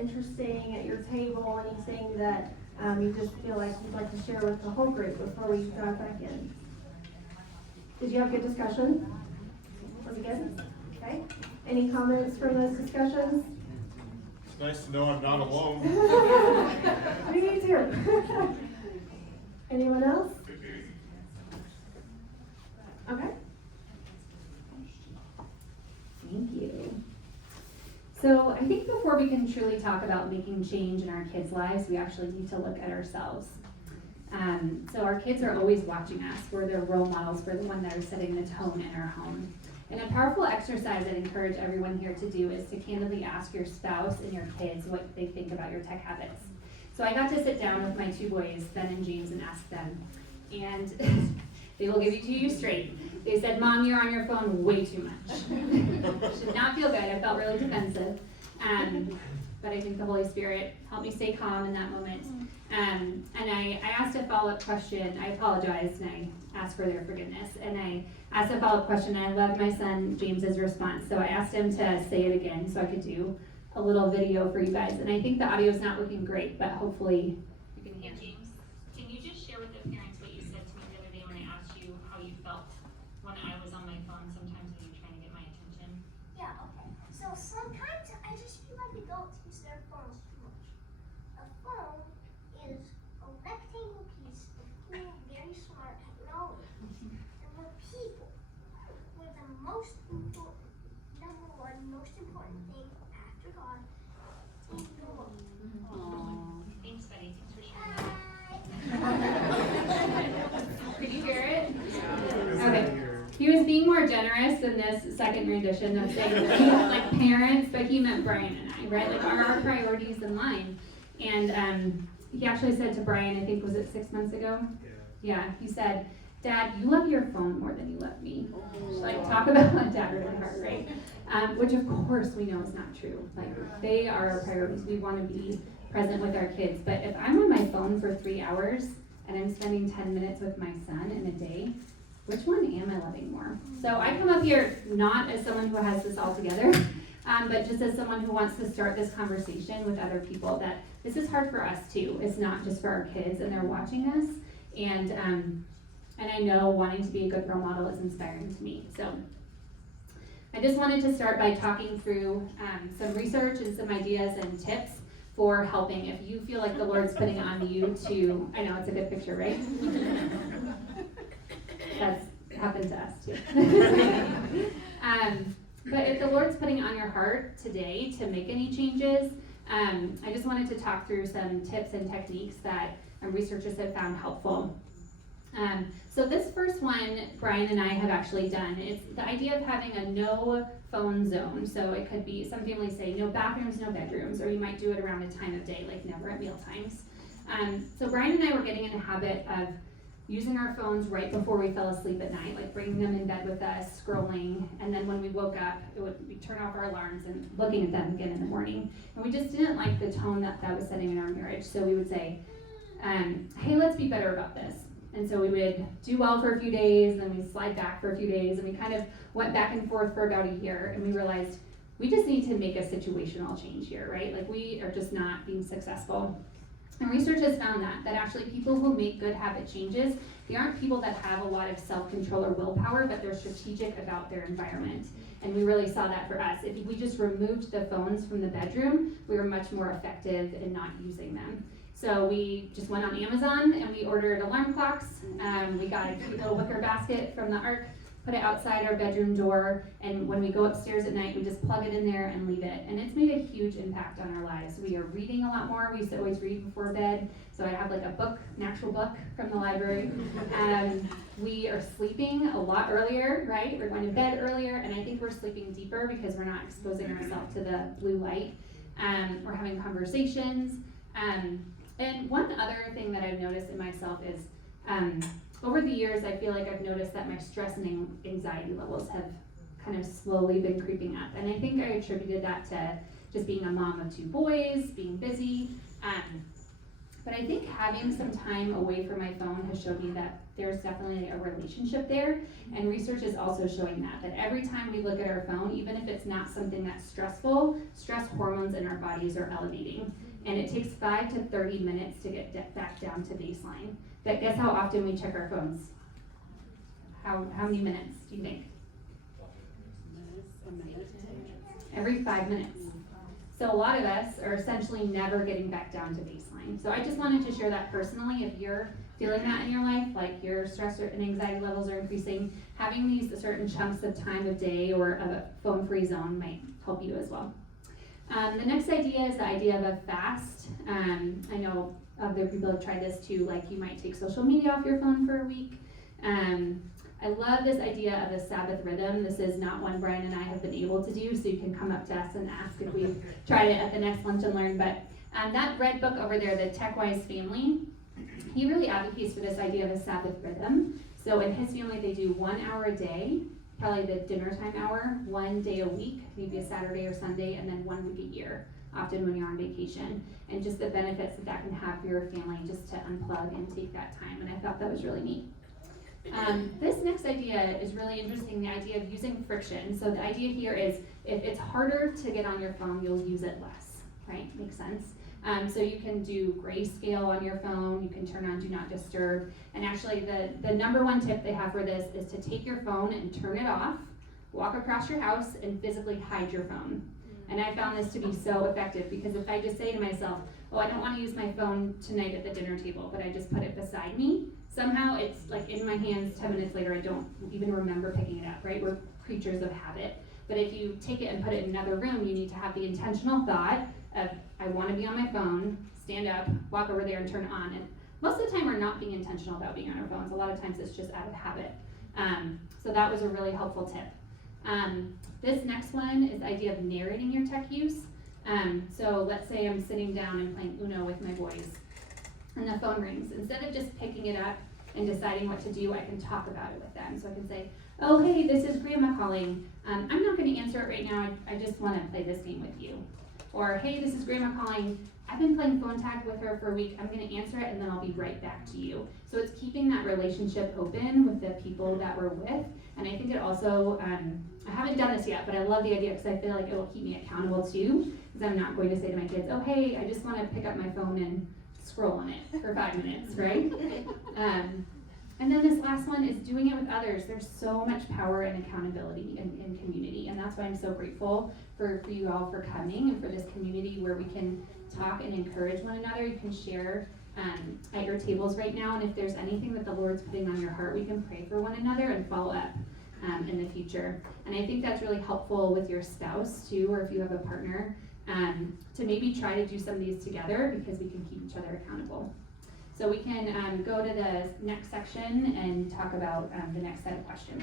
interesting at your table, anything that you just feel like you'd like to share with the whole group before we dive back in? Did you have a good discussion? Was it good? Okay. Any comments from those discussions? It's nice to know I'm not alone. Me too. Anyone else? Okay. Thank you. So I think before we can truly talk about making change in our kids' lives, we actually need to look at ourselves. So our kids are always watching us. We're their role models. We're the one that are setting the tone in our home. And a powerful exercise I'd encourage everyone here to do is to candidly ask your spouse and your kids what they think about your tech habits. So I got to sit down with my two boys, Ben and James, and ask them. And they will give it to you straight. They said, "Mom, you're on your phone way too much." Should not feel good. I felt really defensive. But I think the Holy Spirit helped me stay calm in that moment. And I asked a follow-up question. I apologized and I asked for their forgiveness. And I asked a follow-up question, and I loved my son James's response. So I asked him to say it again so I could do a little video for you guys. And I think the audio is not looking great, but hopefully you can hear. James, can you just share with the parents what you said to me the other day when I asked you how you felt when I was on my phone sometimes when you're trying to get my attention? Yeah, okay. So sometimes I just feel like adults use their phones too much. A phone is a rectangle piece of cool, very smart technology. And we're people. We're the most important, number one, most important thing after God in the world. Aww. Thanks, Betty. Thanks for sharing that. Could you hear it? Okay. He was being more generous in this second rendition of saying that he meant like parents, but he meant Brian and I, right? Like our priorities in line. And he actually said to Brian, I think, was it 6 months ago? Yeah, he said, "Dad, you love your phone more than you love me." Like, talk about a dad really hard, right? Which of course we know is not true. Like, they are our priorities. We want to be present with our kids. But if I'm on my phone for 3 hours and I'm spending 10 minutes with my son in a day, which one am I loving more? So I come up here not as someone who has this all together, but just as someone who wants to start this conversation with other people that this is hard for us too. It's not just for our kids and they're watching us. And I know wanting to be a good role model is inspiring to me. So I just wanted to start by talking through some research and some ideas and tips for helping if you feel like the Lord's putting on you to, I know it's a good picture, right? That's happened to us too. But if the Lord's putting on your heart today to make any changes, I just wanted to talk through some tips and techniques that researchers have found helpful. So this first one, Brian and I have actually done. It's the idea of having a no phone zone. So it could be, some families say no bathrooms, no bedrooms, or you might do it around a time of day, like never at meal times. So Brian and I were getting in a habit of using our phones right before we fell asleep at night, like bringing them in bed with us, scrolling, and then when we woke up, we'd turn off our alarms and looking at them again in the morning. And we just didn't like the tone that was setting in our marriage. So we would say, hey, let's be better about this. And so we would do well for a few days, and then we'd slide back for a few days, and we kind of went back and forth for about a year, and we realized we just need to make a situational change here, right? Like, we are just not being successful. And research has found that actually people who make good habit changes, they aren't people that have a lot of self-control or willpower, but they're strategic about their environment. And we really saw that for us. If we just removed the phones from the bedroom, we were much more effective in not using them. So we just went on Amazon and we ordered alarm clocks. We got a cute little wicker basket from the Ark, put it outside our bedroom door, and when we go upstairs at night, we just plug it in there and leave it. And it's made a huge impact on our lives. We are reading a lot more. We used to always read before bed. So I have like a book, an actual book from the library. We are sleeping a lot earlier, right? We're going to bed earlier, and I think we're sleeping deeper because we're not exposing ourselves to the blue light. We're having conversations. And one other thing that I've noticed in myself is over the years, I feel like I've noticed that my stress and anxiety levels have kind of slowly been creeping up. And I think I attributed that to just being a mom of 2 boys, being busy. But I think having some time away from my phone has showed me that there's definitely a relationship there. And research is also showing that every time we look at our phone, even if it's not something that's stressful, stress hormones in our bodies are elevating. And it takes 5 to 30 minutes to get back down to baseline. But guess how often we check our phones? How many minutes do you think? Every 5 minutes. So a lot of us are essentially never getting back down to baseline. So I just wanted to share that personally. If you're feeling that in your life, like your stress and anxiety levels are increasing, having these certain chunks of time of day or of a phone-free zone might help you as well. The next idea is the idea of a fast. I know other people have tried this too, like you might take social media off your phone for a week. I love this idea of a Sabbath rhythm. This is not one Brian and I have been able to do, so you can come up to us and ask if we've tried it at the next Lunch and Learn. But that red book over there, the Tech-Wise Family, he really advocates for this idea of a Sabbath rhythm. So in his family, they do 1 hour a day, probably the dinner time hour, 1 day a week, maybe a Saturday or Sunday, and then 1 week a year, often when you're on vacation. And just the benefits that can have for your family just to unplug and take that time. And I thought that was really neat. This next idea is really interesting, the idea of using friction. So the idea here is if it's harder to get on your phone, you'll use it less, right? Makes sense. So you can do grayscale on your phone, you can turn on Do Not Disturb, and actually the number one tip they have for this is to take your phone and turn it off, walk across your house, and physically hide your phone. And I found this to be so effective because if I just say to myself, oh, I don't want to use my phone tonight at the dinner table, but I just put it beside me, somehow it's like in my hands 10 minutes later, I don't even remember picking it up, right? We're creatures of habit. But if you take it and put it in another room, you need to have the intentional thought of, I want to be on my phone, stand up, walk over there and turn it on. And most of the time we're not being intentional about being on our phones. A lot of times it's just out of habit. So that was a really helpful tip. This next one is the idea of narrating your tech use. So let's say I'm sitting down and playing Uno with my boys and the phone rings. Instead of just picking it up and deciding what to do, I can talk about it with them. So I can say, oh, hey, this is Grandma calling. I'm not going to answer it right now. I just want to play this game with you. Or, hey, this is Grandma calling. I've been playing phone tag with her for a week. I'm going to answer it and then I'll be right back to you. So it's keeping that relationship open with the people that we're with. And I think it also, I haven't done this yet, but I love the idea because I feel like it will keep me accountable too. Because I'm not going to say to my kids, oh, hey, I just want to pick up my phone and scroll on it for 5 minutes, right? And then this last one is doing it with others. There's so much power and accountability in community, and that's why I'm so grateful for you all for coming and for this community where we can talk and encourage one another. You can share at your tables right now, and if there's anything that the Lord's putting on your heart, we can pray for one another and follow up in the future. And I think that's really helpful with your spouse too, or if you have a partner, to maybe try to do some of these together because we can keep each other accountable. So we can go to the next section and talk about the next set of questions.